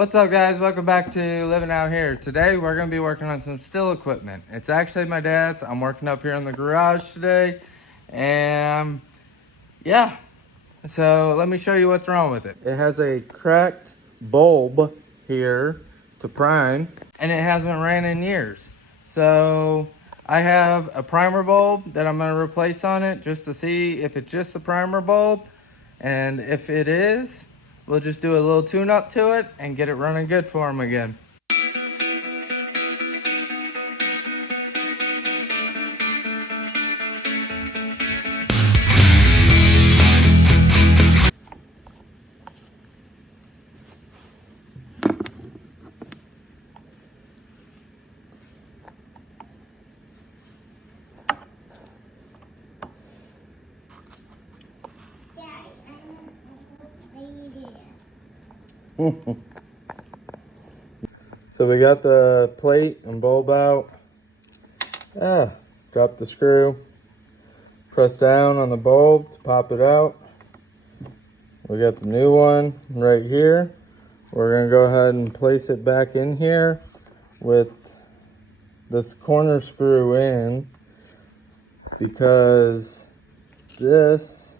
What's up, guys? Welcome back to Living Out Here. Today we're going to be working on some Stihl equipment. It's actually my dad's. I'm working up here in the garage today, and yeah, so let me show you what's wrong with it. It has a cracked bulb here to prime, and it hasn't ran in years. So I have a primer bulb that I'm going to replace on it just to see if it's just a primer bulb, and if it is, we'll just do a little tune-up to it and get it running good for him again. So we got the plate and bulb out. Drop the screw. Press down on the bulb to pop it out. We got the new one right here. We're gonna go ahead and place it back in here with this corner screw in, because this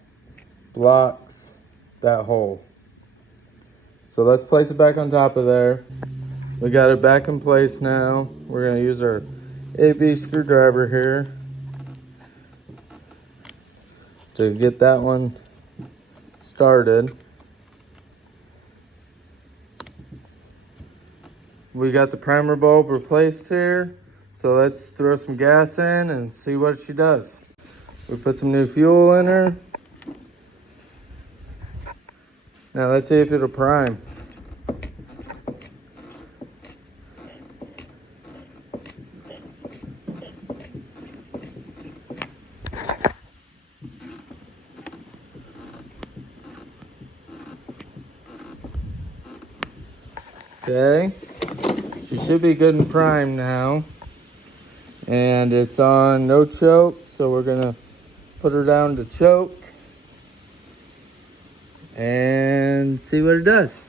blocks that hole. So let's place it back on top of there. We got it back in place now. We're gonna use our AB screwdriver here to get that one started. We got the primer bulb replaced here. So let's throw some gas in and see what she does. We put some new fuel in her. Now let's see if it'll prime. Okay, she should be good and primed now. And it's on no choke, so we're gonna put her down to choke and see what it does.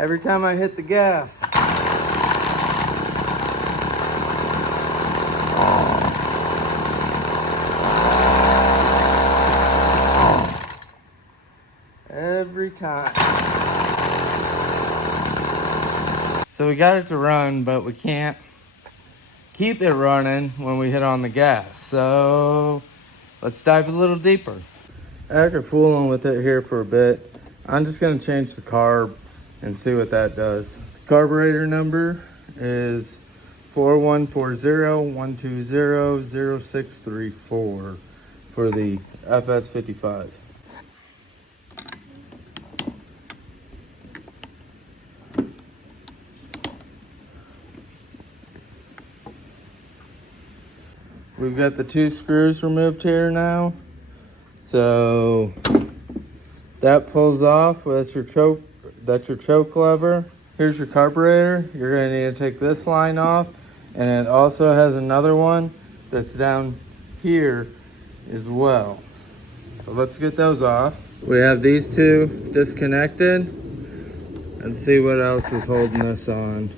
Every time I hit the gas. Every time. So we got it to run, but we can't keep it running when we hit on the gas. So let's dive a little deeper. After fooling with it here for a bit, I'm just gonna change the carb and see what that does. The carburetor number is 4140-120-0634 for the FS55. we've got the 2 screws removed here now. So that pulls off. That's your choke lever. Here's your carburetor. You're gonna need to take this line off, and it also has another one that's down here as well. So let's get those off. We have these 2 disconnected, and see what else is holding this on.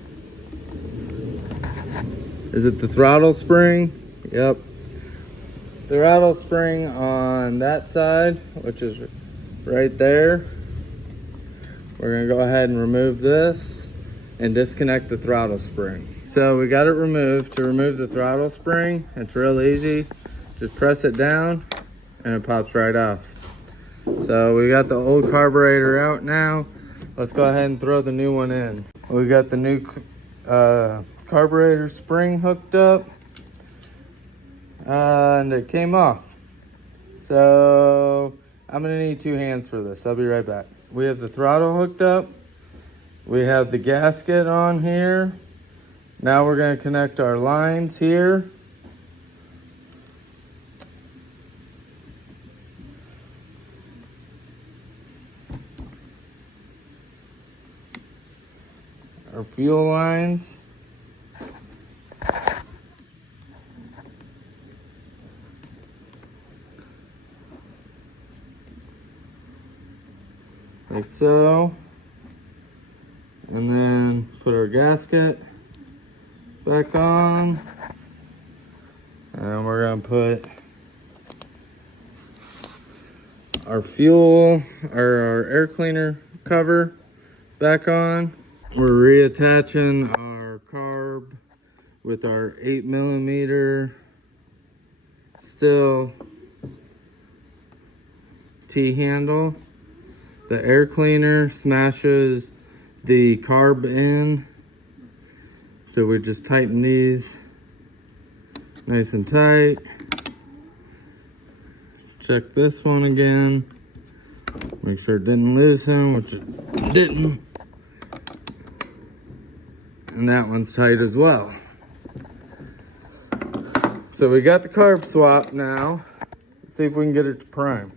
Is it the throttle spring? Yep. The throttle spring on that side, which is right there. We're gonna go ahead and remove this and disconnect the throttle spring. So we got it removed. To remove the throttle spring, it's real easy. Just press it down and it pops right off. So we got the old carburetor out now. Let's go ahead and throw the new one in. We got the new carburetor spring hooked up, and it came off. So I'm gonna need 2 hands for this. I'll be right back. We have the throttle hooked up. We have the gasket on here. Now we're gonna connect our lines here. Our fuel lines. Like so. And then put our gasket back on. And we're gonna put our fuel, or our air cleaner cover back on. We're reattaching our carb with our 8mm Stihl T-handle. The air cleaner smashes the carb in, so we just tighten these nice and tight. Check this one again, make sure it didn't loosen, which it didn't. And that one's tight as well. So we got the carb swap now. Let's see if we can get it to prime.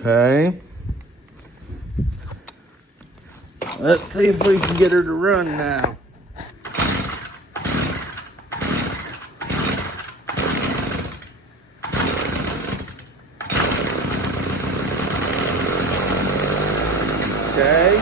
Okay. Let's see if we can get her to run now. Okay.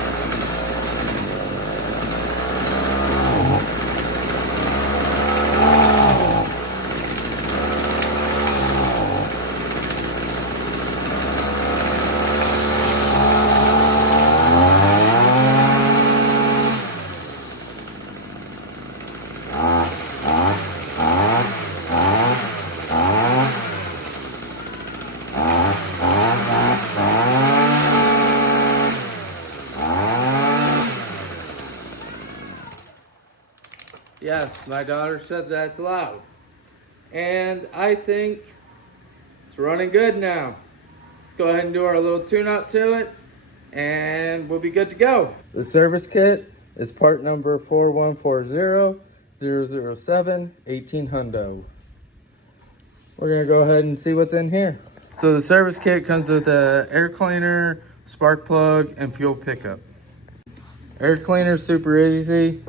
Yes, my daughter said that's loud. And I think it's running good now. Let's go ahead and do our little tune-up to it, and we'll be good to go. The service kit is part number 414000718 We're gonna go ahead and see what's in here. So the service kit comes with a air cleaner, spark plug, and fuel pickup. Air cleaner super easy.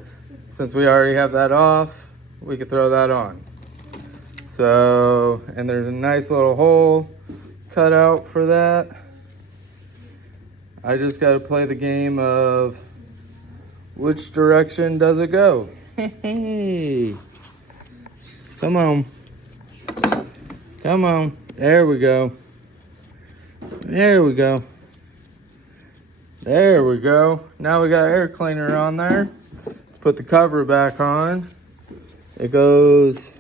Since we already have that off, we could throw that on. So, and there's a nice little hole cut out for that. I just gotta play the game of which direction does it go. Hey, come on. Come on, there we go. There we go. There we go. Now we got air cleaner on there. Put the cover back on. It goes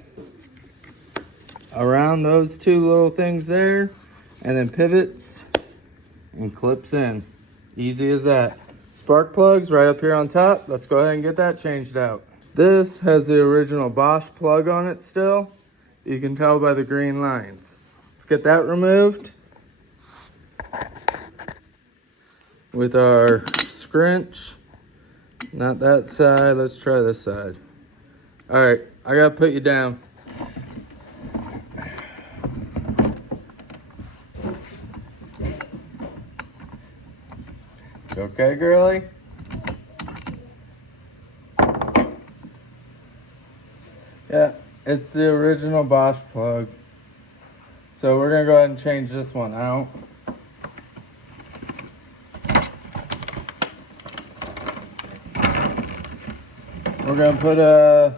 around those 2 little things there, and then pivots and clips in. Easy as that. Spark plugs right up here on top. Let's go ahead and get that changed out. This has the original Bosch plug on it still. You can tell by the green lines. Let's get that removed with our scrunch. Not that side, let's try this side. All right, I gotta put you down. You okay, girly? Yeah, it's the original Bosch plug. So we're gonna go ahead and change this one out. We're gonna put a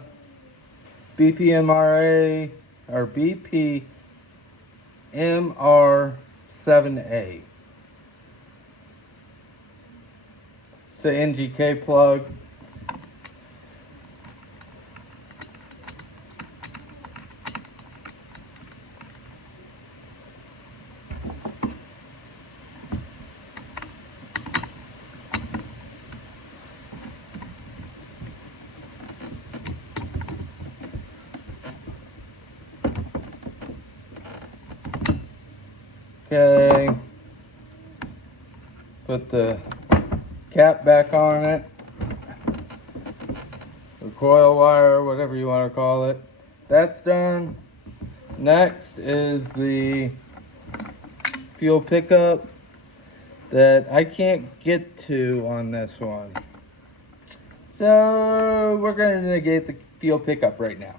BPMRA or BPMR7A. It's an NGK plug. Okay, put the cap back on it, the coil wire, whatever you want to call it. That's done. Next is the fuel pickup that I can't get to on this one. So we're going to negate the fuel pickup right now.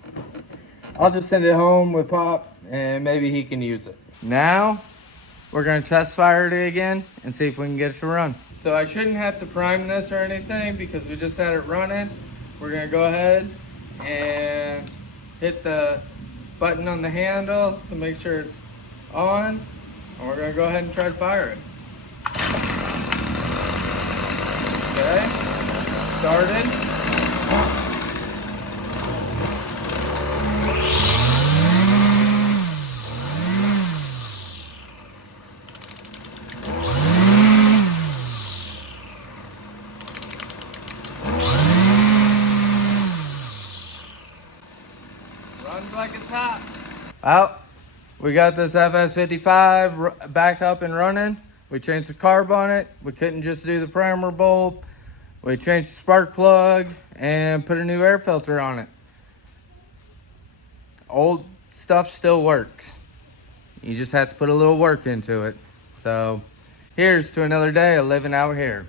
I'll just send it home with Pop and maybe he can use it. Now, we're gonna test fire it again and see if we can get it to run. So I shouldn't have to prime this or anything because we just had it running. We're gonna go ahead and hit the button on the handle to make sure it's on. And we're gonna go ahead and try to fire it. Okay, started. Runs like it's hot. Well, we got this FS55 back up and running. We changed the carb on it. We couldn't just do the primer bulb. We changed the spark plug and put a new air filter on it. Old stuff still works. You just have to put a little work into it. So here's to another day of living out here.